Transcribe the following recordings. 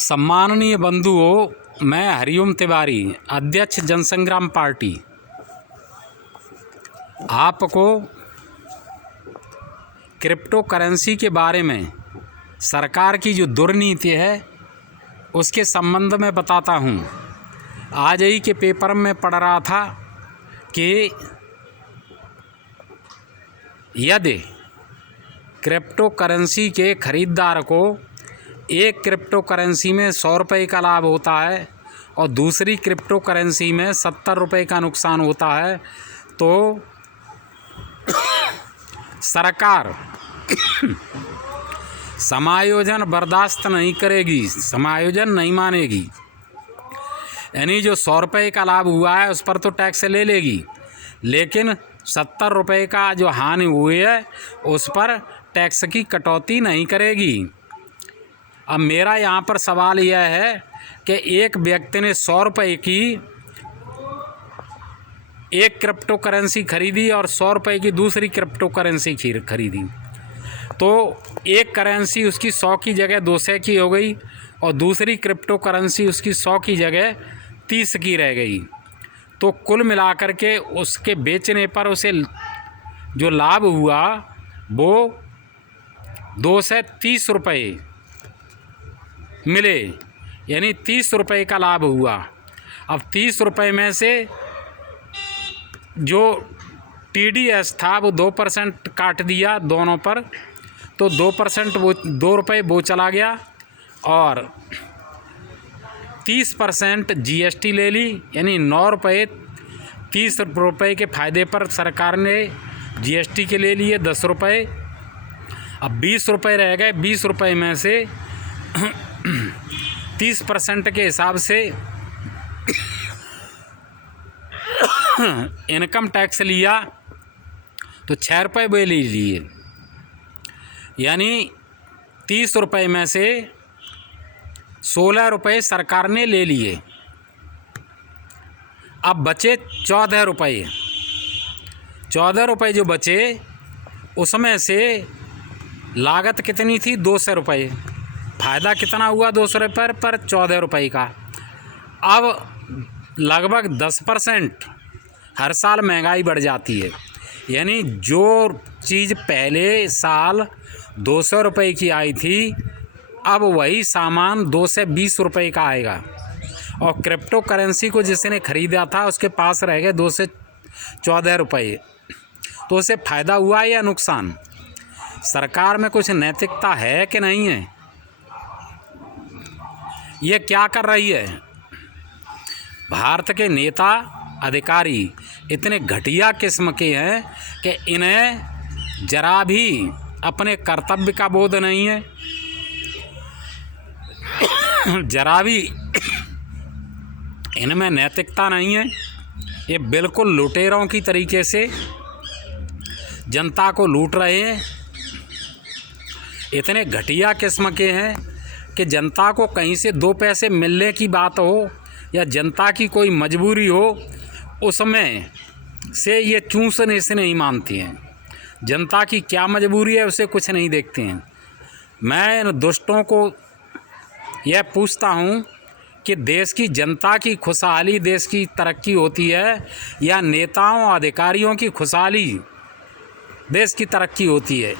सम्माननीय बंधुओं, मैं हरिओम तिवारी, अध्यक्ष जनसंग्राम पार्टी, आपको क्रिप्टो करेंसी के बारे में सरकार की जो दुर्नीति है उसके संबंध में बताता हूँ। आज ही के पेपर में पढ़ रहा था कि यदि क्रिप्टो करेंसी के खरीदार को एक क्रिप्टो करेंसी में 100 रुपये का लाभ होता है और दूसरी क्रिप्टो करेंसी में 70 रुपये का नुकसान होता है, तो सरकार समायोजन बर्दाश्त नहीं करेगी, समायोजन नहीं मानेगी। यानी जो 100 रुपये का लाभ हुआ है उस पर तो टैक्स ले लेगी, लेकिन 70 रुपये का जो हानि हुई है उस पर टैक्स की कटौती नहीं करेगी। अब मेरा यहाँ पर सवाल यह है कि एक व्यक्ति ने 100 रुपये की एक क्रिप्टो करेंसी खरीदी और 100 रुपये की दूसरी क्रिप्टो करेंसी खरीदी, तो एक करेंसी उसकी 100 की जगह 200 की हो गई और दूसरी क्रिप्टो करेंसी उसकी 100 की जगह 30 की रह गई। तो कुल मिलाकर के उसके बेचने पर उसे जो लाभ हुआ वो 230 रुपये मिले, यानी 30 रुपये का लाभ हुआ। अब 30 रुपये में से जो TDS था वो 2% काट दिया दोनों पर, तो 2% वो 2 रुपये वो चला गया और 30% GST ले ली, यानी 9 रुपये 30 रुपये के फ़ायदे पर सरकार ने GST के ले लिए 10 रुपये। अब 20 रुपये रह गए। 20 रुपये में से 30% के हिसाब से इनकम टैक्स लिया तो 6 रुपये वे लीजिए, यानी 30 रुपये में से 16 रुपये सरकार ने ले लिए। अब बचे 14 रुपये। 14 रुपये जो बचे उसमें से लागत कितनी थी? 200 रुपये। फ़ायदा कितना हुआ 200 रुपये पर? 14 रुपये का। अब लगभग 10% हर साल महंगाई बढ़ जाती है, यानी जो चीज़ पहले साल 200 रुपये की आई थी अब वही सामान 2 से 20 रुपये का आएगा। और क्रिप्टो करेंसी को जिसने ख़रीदा था उसके पास रह गए 2 से 14 रुपये। तो उसे फ़ायदा हुआ या नुकसान? सरकार में कुछ नैतिकता है कि नहीं है? ये क्या कर रही है? भारत के नेता अधिकारी इतने घटिया किस्म के हैं कि इन्हें जरा भी अपने कर्तव्य का बोध नहीं है, जरा भी इनमें नैतिकता नहीं है। ये बिल्कुल लुटेरों की तरीके से जनता को लूट रहे हैं। इतने घटिया किस्म के हैं कि जनता को कहीं से 2 पैसे मिलने की बात हो या जनता की कोई मजबूरी हो उसमें से ये चूसने से नहीं मानती हैं। जनता की क्या मजबूरी है उसे कुछ नहीं देखते हैं। मैं इन दुष्टों को यह पूछता हूँ कि देश की जनता की खुशहाली, देश की तरक्की होती है या नेताओं अधिकारियों की खुशहाली देश की तरक्की होती है?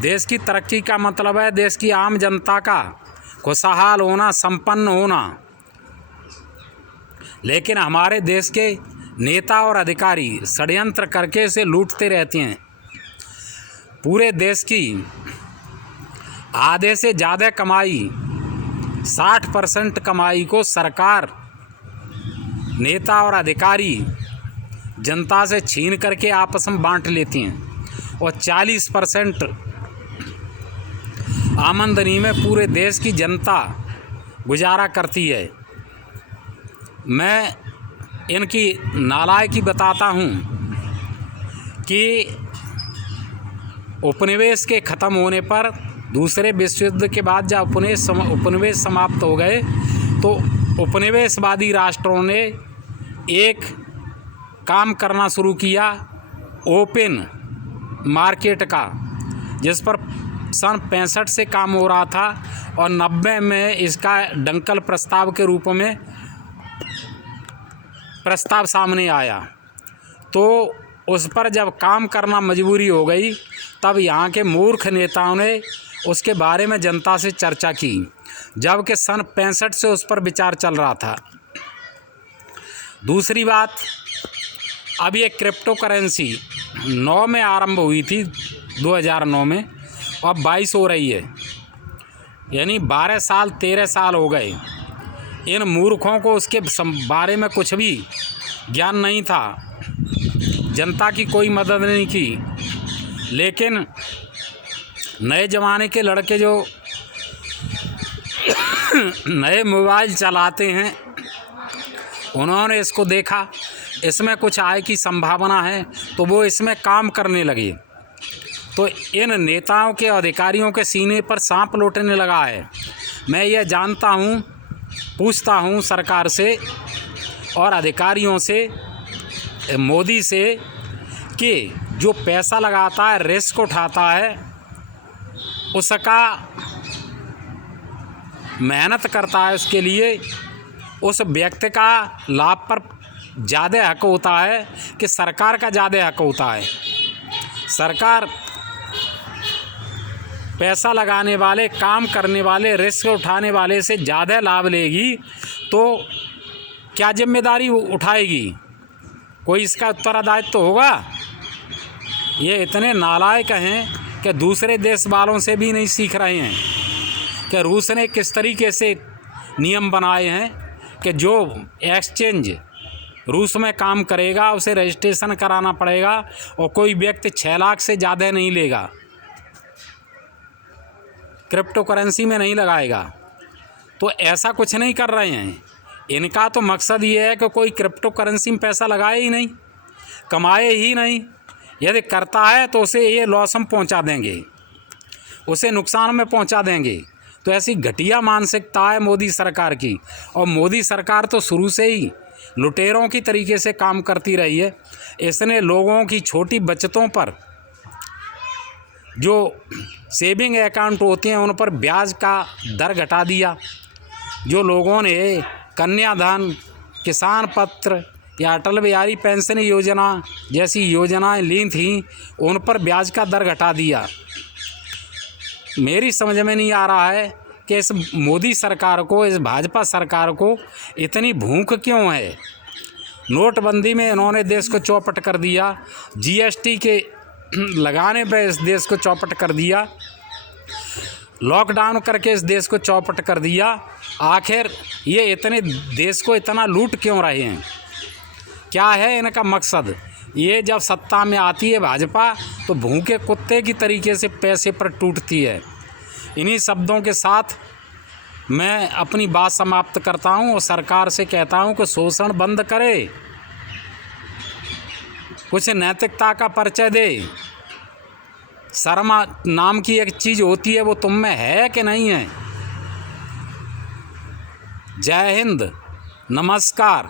देश की तरक्की का मतलब है देश की आम जनता का खुशहाल होना, संपन्न होना। लेकिन हमारे देश के नेता और अधिकारी षड्यंत्र करके इसे लूटते रहते हैं। पूरे देश की आधे से ज़्यादा कमाई, 60% कमाई को सरकार, नेता और अधिकारी जनता से छीन करके आपस में बांट लेती हैं और 40% आमदनी में पूरे देश की जनता गुजारा करती है। मैं इनकी नालायकी बताता हूँ कि उपनिवेश के ख़त्म होने पर दूसरे विश्व युद्ध के बाद जब उपनिवेश समाप्त हो गए तो उपनिवेशवादी राष्ट्रों ने एक काम करना शुरू किया ओपन मार्केट का, जिस पर सन 65 से काम हो रहा था और 90 में इसका डंकल प्रस्ताव के रूप में प्रस्ताव सामने आया। तो उस पर जब काम करना मजबूरी हो गई, तब यहाँ के मूर्ख नेताओं ने उसके बारे में जनता से चर्चा की, जबकि सन 65 से उस पर विचार चल रहा था। दूसरी बात, अब ये क्रिप्टो करेंसी 9 में आरंभ हुई थी, 2009 में, और 22 हो रही है, यानी 12 साल 13 साल हो गए। इन मूर्खों को उसके बारे में कुछ भी ज्ञान नहीं था, जनता की कोई मदद नहीं की। लेकिन नए ज़माने के लड़के जो नए मोबाइल चलाते हैं, उन्होंने इसको देखा, इसमें कुछ आय की संभावना है, तो वो इसमें काम करने लगे। तो इन नेताओं के अधिकारियों के सीने पर सांप लौटने लगा है। मैं यह जानता हूँ, पूछता हूँ सरकार से और अधिकारियों से, मोदी से, कि जो पैसा लगाता है, रिस्क उठाता है, उसका मेहनत करता है, उसके लिए उस व्यक्ति का लाभ पर ज़्यादा हक होता है कि सरकार का ज़्यादा हक होता है। सरकार पैसा लगाने वाले, काम करने वाले, रिस्क उठाने वाले से ज़्यादा लाभ लेगी तो क्या जिम्मेदारी उठाएगी? कोई इसका उत्तरदायित्व तो होगा? ये इतने नालायक हैं कि दूसरे देश वालों से भी नहीं सीख रहे हैं कि रूस ने किस तरीके से नियम बनाए हैं कि जो एक्सचेंज रूस में काम करेगा उसे रजिस्ट्रेशन कराना पड़ेगा और कोई व्यक्ति 6 लाख से ज़्यादा नहीं लेगा, क्रिप्टो करेंसी में नहीं लगाएगा। तो ऐसा कुछ नहीं कर रहे हैं। इनका तो मकसद ये है कि कोई क्रिप्टो करेंसी में पैसा लगाए ही नहीं, कमाए ही नहीं। यदि करता है तो उसे ये लॉस में पहुंचा देंगे, उसे नुकसान में पहुंचा देंगे। तो ऐसी घटिया मानसिकता है मोदी सरकार की। और मोदी सरकार तो शुरू से ही लुटेरों की तरीके से काम करती रही है। इसने लोगों की छोटी बचतों पर, जो सेविंग अकाउंट होते हैं, उन पर ब्याज का दर घटा दिया। जो लोगों ने कन्याधन, किसान पत्र या अटल बिहारी पेंशन योजना जैसी योजनाएं ली थीं, उन पर ब्याज का दर घटा दिया। मेरी समझ में नहीं आ रहा है कि इस मोदी सरकार को, इस भाजपा सरकार को इतनी भूख क्यों है। नोटबंदी में इन्होंने देश को चौपट कर दिया, जीएसटी के लगाने पे इस देश को चौपट कर दिया, लॉकडाउन करके इस देश को चौपट कर दिया। आखिर ये इतने देश को इतना लूट क्यों रहे हैं? क्या है इनका मकसद? ये जब सत्ता में आती है भाजपा, तो भूखे कुत्ते की तरीके से पैसे पर टूटती है। इन्हीं शब्दों के साथ मैं अपनी बात समाप्त करता हूं और सरकार से कहता हूं कि शोषण बंद करे, कुछ नैतिकता का परिचय दे। शर्म नाम की एक चीज़ होती है, वो तुम में है कि नहीं है? जय हिंद, नमस्कार।